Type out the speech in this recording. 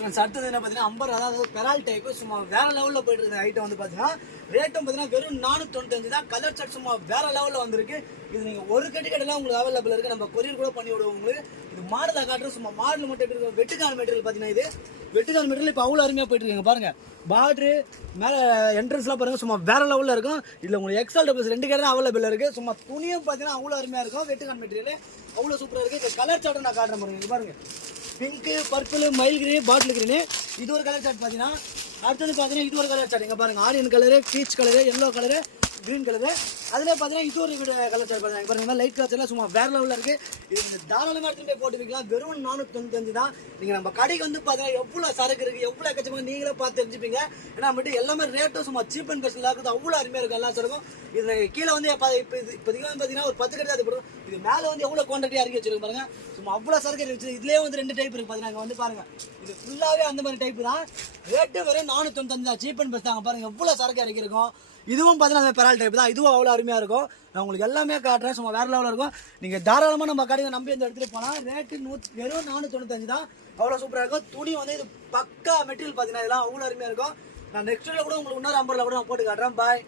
Friends அடுத்தது என்ன பார்த்தீங்கன்னா அம்பர், அதாவது பெரால் டைப்பு சும்மா வேற லெவலில் போயிட்டு இருக்க ஐட்டம் வந்து பார்த்தீங்கன்னா ரேட்டும் பார்த்தீங்கன்னா வெறும் 495 தான். கலர் ஷர்ட் சும்மா வேற லெவலில் வந்திருக்கு. இது நீங்கள் ஒரு கட்டிலாம் உங்களுக்கு அவைலபிள் இருக்குது. நம்ம கொரியர் கூட பண்ணி விடுவோம் உங்களுக்கு. இது மாடலை காட்டுறோம். சும்மா மாடல் மட்டும் எப்படி இருக்கும், வெட்டுக்கான மெட்டீரியல் பார்த்தீங்கன்னா இது வெட்டுக்கான மெட்டீரியல் இப்போ அவ்வளோ அருமையாக போயிட்டு இருக்காங்க பாருங்க. பார்டரு மேலே என்ட்ரன்ஸ்லாம் பாருங்கள் சும்மா வேற லெவலில் இருக்கும். இதில் உங்களுக்கு எக்ஸ்எல் டபுள்ஸ் 2 கடை தான் அவைலபிள் இருக்குது. சும்மா துணியும் பார்த்தீங்கன்னா அவ்வளோ அருமையாக இருக்கும். வெட்டுக்கான மெட்டீரியல் அவ்வளோ சூப்பராக இருக்குது. இந்த கலர் சார்ட்டை நான் காட்டுறேன் பாருங்க. இது பாருங்க, பிங்க்கு, பர்பிள், மயில் கிரீன், பாட்டில் கிரீனு. இது ஒரு கலர் சார்ட் பார்த்தீங்கன்னா. அடுத்தது பார்த்தீங்கன்னா இது ஒரு கலர் சார்ட். இங்கே பாருங்க, ஆரியன் colour, peach colour, yellow colour, green colour. அதில் பார்த்தீங்கன்னா இது ஒரு கலர் சார்ட் பாருங்க. பாருங்க லைட் கலர்ஸ் எல்லாம் சும்மா வேற லெவலில் இருக்குது. இது நீங்கள் தாராளமாக எடுத்துகிட்டு போய் போட்டு வைக்கலாம். வெறும் 495 தான். நீங்கள் நம்ம கடைக்கு வந்து பார்த்தீங்கன்னா எவ்வளோ சரக்கு இருக்குது, எவ்வளோ எக்கச்சமாக நீங்களே பார்த்து தெரிஞ்சுப்பீங்க. ஏன்னா மட்டும் எல்லாமே ரேட்டும் சும்மா சீப் அண்ட் பெஸ்ட் இருக்குது. அவ்வளோ அருமையாக இருக்குது எல்லா சரக்கும். இது கீழே வந்து இப்போதைக்கு பார்த்தீங்கன்னா ஒரு 10 கடை அது போடும். இது மேலே வந்து எவ்வளோ குவான்டிட்டியாக இறக்கி வச்சிருக்கு பாருங்க. சும்மா அவ்வளோ சரக்கு இருக்கு. இதுலேயே வந்து 2 டைப் இருக்குது பார்த்தீங்கன்னா. வந்து பாருங்க, இது ஃபுல்லாகவே அந்த மாதிரி டைப்பு தான். ரேட்டு வெறும் 495 தான். சீப் அண்ட் பெஸ்ட் தாங்க. பாருங்க எவ்வளோ சரக்கு இறக்கிருக்கும். இதுவும் பார்த்தீங்கன்னா அந்த பெரால் டைப் தான். இதுவும் அவ்வளோ அருமையாக இருக்கும். நான் உங்களுக்கு எல்லாமே காட்டுறேன். சும்மா வேற லெவலில் இருக்கும். நீங்கள் தாராளமாக நம்ம கடையை நம்பி வந்து எடுத்துகிட்டு போனால் ரேட்டு வெறும் 495 தான். அவ்வளோ சூப்பராக இருக்கும். துணி வந்து இது பக்கா மெட்டீரியல் பார்த்தீங்கன்னா இதெல்லாம் அவ்வளோ அருமையாக இருக்கும். நான் நெக்ஸ்ட் கூட உங்களுக்கு இன்னொரு 50 கூட நான் போட்டு காட்டுறேன். பாய்.